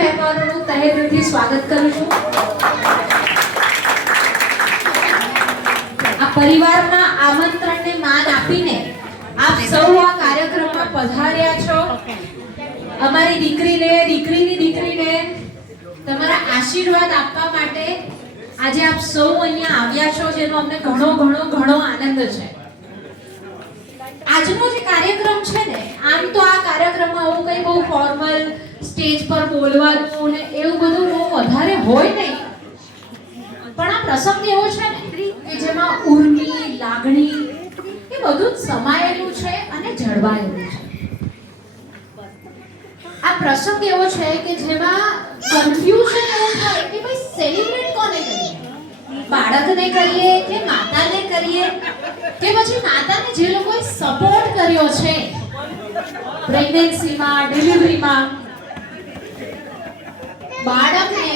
મહેમાનોનું તહે દિલથી સ્વાગત કરું છું. આ પરિવારના આમંત્રણને માન આપીને આપ સૌ આ કાર્યક્રમમાં પધાર્યા છો. અમારી દીકરીની દીકરીને તમારા આશીર્વાદ આપવા માટે આજે આપ સૌ અહીંયા આવ્યા છો, જેનો અમને ઘણો આનંદ છે. આજનો જે કાર્યક્રમ છે ને, આમ તો આ કાર્યક્રમમાં આવું કંઈ બહુ ફોર્મલ સ્ટેજ પર બોલવાનું ને એવું બધું બહુ વધારે હોય નહીં, પણ આ પ્રસંગ એવો છે ને કે જેમાં ઉર્મી, લાગણી એ બધું જ સમાયેલું છે અને જળવાયેલું છે. આ પ્રસંગ એવો છે કે જેમાં કન્ફ્યુઝન એવું થાય કે ભાઈ સેલિબ્રેટ કોને કરીએ, બાળકને કરીએ કે માતાને કરીએ કે પછી માતાને જે લોકોએ સપોર્ટ કર્યો છે પ્રેગ્નન્સીમાં, ડિલિવરીમાં. બાળકને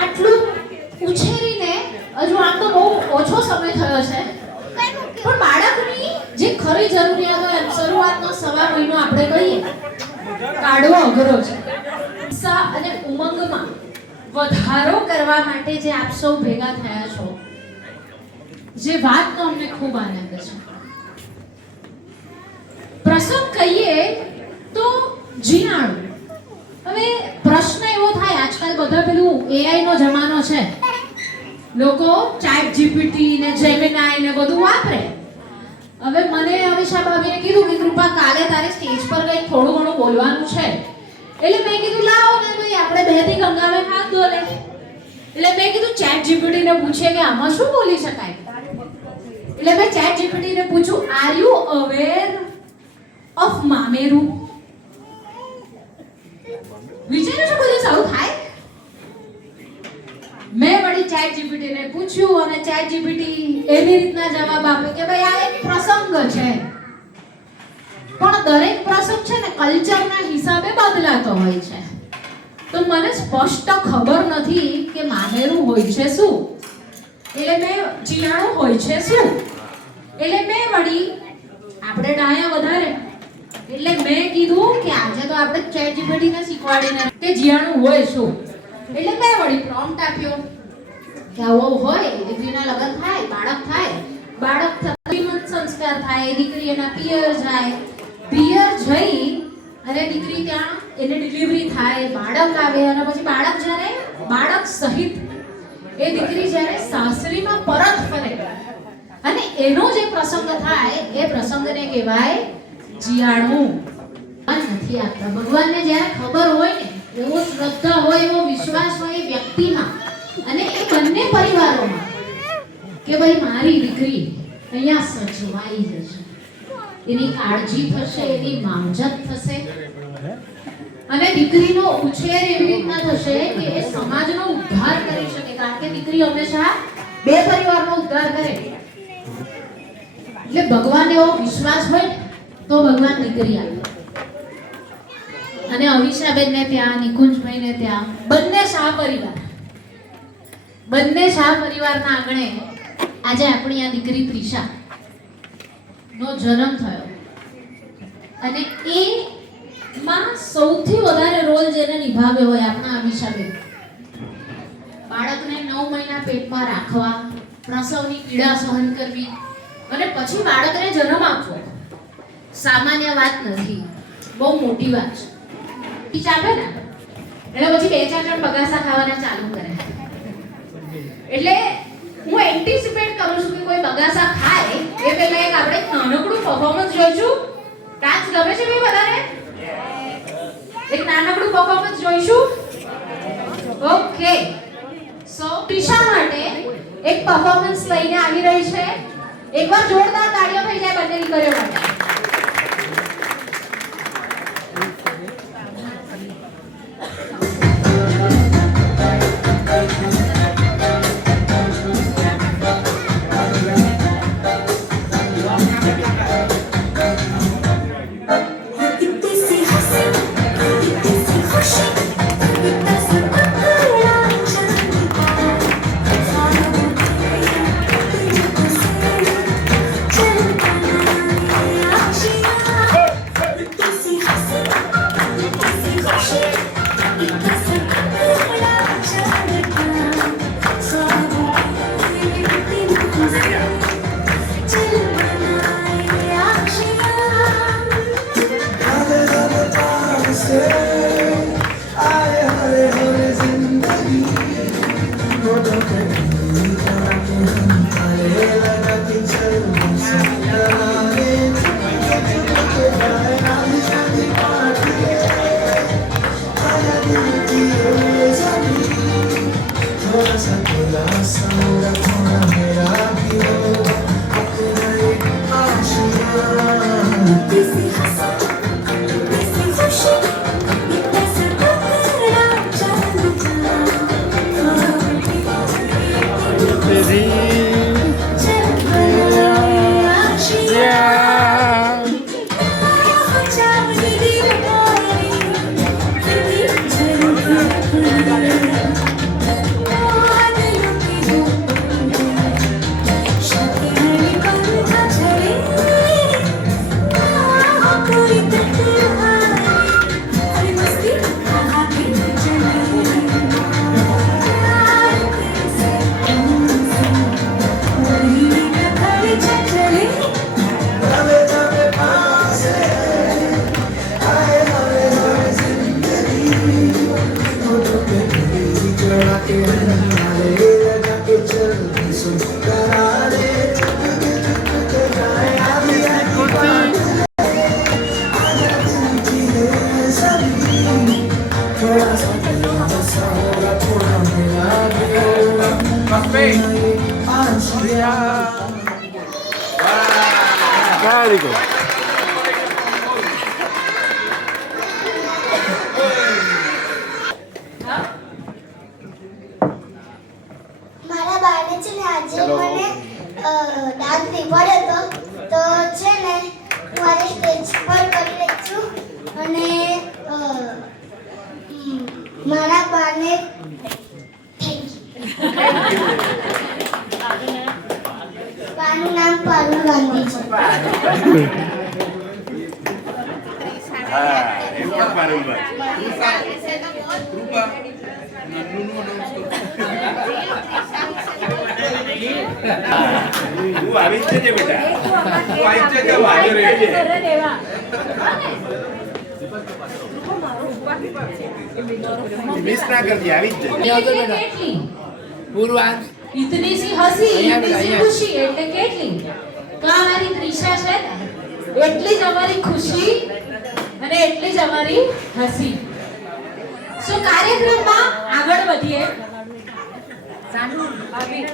આટલું ઉછેરીને હજુ આમ તો બહુ ઓછો સમય થયો છે, પણ બાળકની જે ખરી જરૂરિયાત હોય શરૂઆતનો 1.5 મહિનો આપણે કહીએ કાઢવો અઘરો છે. ઉત્સાહ અને ઉમંગમાં વધારો કરવા માટે જે આપ સૌ ભેગા થયા છો, જે વાતનો અમને ખૂબ આનંદ છે. પ્રસંગ કહીએ તો જીયાણું. હવે પ્રશ્ન એવો થાય, આજકાલ બધા પેલું AI નો જમાનો છે, લોકો ચેટ જીપીટી ને જેમિનાઈ ને બધું વાપરે. હવે મને હંમેશા ભાભીએ કીધું કે કૃપા કાલે તારે સ્ટેજ પર કંઈક થોડું ઘણું બોલવાનું છે, એટલે મેં કીધું લાવો ને ભાઈ આપણે બેથી ગંગાવે હાથ ધોલે. એટલે મેં કીધું ચેટ જીપીટી ને પૂછે કે આમાં શું બોલી શકાય. એટલે મેં ચેટ જીપીટી ને પૂછ્યું, આર યુ અવેર ઓફ મામેરું? વિચાર્યું છે બધું સારું થાય? મેં વળી ચેટ જીપીટી ને પૂછ્યું અને ચેટ જીપીટી એવી રીતના જવાબ આપ્યો કે ભાઈ આ એક પ્રસંગ છે, પણ દરેક પ્રસંગ છે ને કલ્ચરના હિસાબે બદલાતો હોય છે. તો મને સ્પષ્ટ ખબર નથી કે મામેરું હોય છે શું, એટલે મેં જીયાણું હોય છે શું. એટલે મેં વળી આપણે ડાયા વધારે, એટલે મેં કીધું કે આજે તો આપણે ચેટ જીપીટી ને શીખવાડીને કે જીયાણું હોય શું. એટલે મેં વળી પ્રોમ્પ્ટ આપ્યો કે આવો હોય, દીકરીના લગ્ન થાય, બાળક ત્રિમંત સંસ્કાર થાય, દીકરી એના પિયર જાય, પિયર જઈ અને દીકરી ત્યાં એને ડિલિવરી થાય, બાળક આવે અને પછી બાળક સહિત એ દીકરી જ્યારે સાસરીમાં પરત ફરે અને એનો જે પ્રસંગ થાય એ પ્રસંગને કહેવાય જીયાણું. નથી આપતા ભગવાનને જ્યારે ખબર હોય ને, એવો શ્રદ્ધા હોય, એવો વિશ્વાસ હોય વ્યક્તિમાં અને એ બંને પરિવારોમાં કે ભાઈ મારી દીકરી અહીંયા સચવાઈ જશે, એની કાળજી થશે, એની માવજત થશે અને દીકરીનો ઉછેર એવી રીતના થશે કે એ સમાજનો ઉદ્ધાર કરી શકે. કારણ કે દીકરી હંમેશા બે પરિવારનો ઉદ્ધાર કરે. એટલે ભગવાન એવો વિશ્વાસ હોય તો ભગવાન દીકરી આપે. અને અવિશાબેન ને ત્યાં, નિકુંજભાઈ ને ત્યાં બંને શાહ પરિવારના આંગણે આજે આપણી આ દીકરી ત્રિષા નો જન્મ થયો. અને એ માં સૌથી વધારે રોલ જેને નિભાવ્યો હોય આપણા અવિશાબેન, બાળકને 9 મહિના પેટમાં રાખવા, પ્રસવની પીડા સહન કરવી અને પછી બાળકને જન્મ આપવો સામાન્ય વાત નથી, બહુ મોટી વાત છે. ચાલે ને એટલે પછી 2-4 જણ બગાસા ખાવાના ચાલુ કરે. એટલે હું એન્ટિસિપેટ કરું છું કે કોઈ બગાસા ખાય એ પહેલા એક આપણે નાનકડું પરફોર્મન્સ જોઈશું. ડાન્સ ગમે છે ભાઈ બધાને? એક નાનકડું પરફોર્મન્સ જોઈશું. ઓકે, સો ત્રિષા માટે એક પરફોર્મન્સ લઈને આવી રહી છે. એકવાર જોરદાર તાળીઓ થઈ જાય બંને દીકરીઓ માટે. Very good. મારા બાને છે ને આજે મને ડાન્સ શીખવાડ્યો હતો તો છે ને હું આજે સ્ટેજ પર કરી રહી છું અને મારા બાને થેન્ક યુ. બાનું નામ પારુલ ગાંધી છે. હા એમાં પારુલભાઈ તું આવી જ જજે બેટા તું આવી જ જજે આવી રહેજે મિસ ના કરજે આવી જ જજે કેટલી પૂર્વાંશ इतनी सी हंसी इतनी सी खुशी એટલે કેટલી કા મારી ત્રિષા છે એટલી જ અમારી ખુશી અને એટલી જ અમારી હસી. સો કાર્યક્રમમાં આગળ વધીએ. સાનુ ભાભી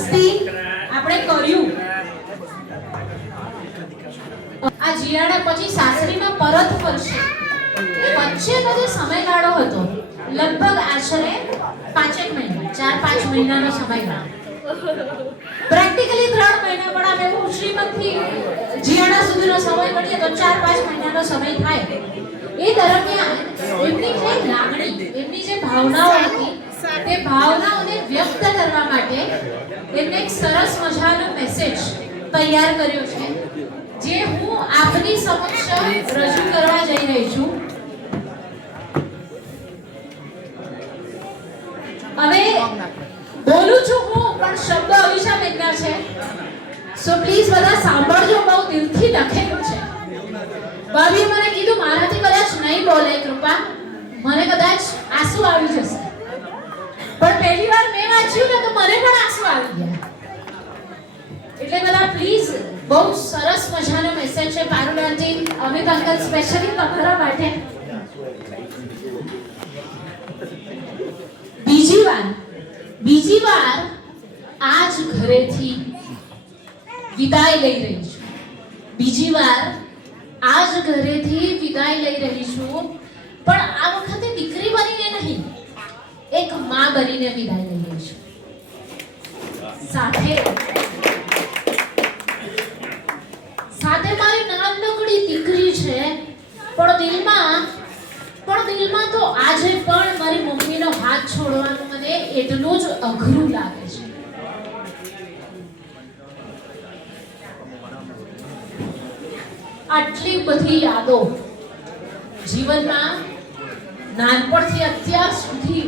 મસ્તી આપણે કર્યું. આ જીયાડા પછી સાસરીમાં પરત ફરશે. વચ્ચેનો જે સમયગાળો હતો લગભગ આશરે 5 મહિના, 4-5 મહિનાનો સમયગાળો. પ્રેક્ટિકલી 3 મહિના, પણ અમે એવું શ્રીમંતથી જીયાડા સુધીનો સમય ગણીએ તો 4-5 મહિનાનો સમય થાય. એ દરમિયાન એમની જે લાગણી, એમની જે ભાવનાઓ હતી, તે ભાવનાઓને વ્યક્ત કરવા માટે એમને એક સરસ મજાનો મેસેજ તૈયાર કર્યો છે, જે હું આપની સમક્ષ રજૂ કરવા જઈ રહી છું. હવે બોલું છું હું, પણ શબ્દ અવિશા મેઘના છે, સો પ્લીઝ બધા સાંભળજો. બહુ દિલથી લખેલું છે. ભાભીએ મને કીધું મારાથી કદાચ નહીં બોલે કૃપા, મને કદાચ આંસુ આવી જશે, પણ પહેલી વાર મેં વાંચ્યું ને તો મને પણ આંસુ આવી ગયા. એટલે બધા પ્લીઝ, બહુ સરસ મજાનો મેસેજ છે પારુલ આંટી, અમિત અંકલ, સ્પેશિયલી તમારા માટે. બીજી વાર આ જ ઘરેથી વિદાય લઈ રહી છું. બીજી વાર આ જ ઘરેથી વિદાય લઈ રહી છું, પણ આ વખતે દીકરી બનીને નહીં, એક માં બનીને વિદાય લઈ રહી છું. સાથે મારી નાનકડી દીકરી છે, પણ દિલમાં તો આજે પણ મારી મમ્મીનો હાથ છોડવાનું મને એટલું જ અઘરું લાગે છે. આટલી બધી યાદો જીવનમાં નાનપણથી અત્યાર સુધી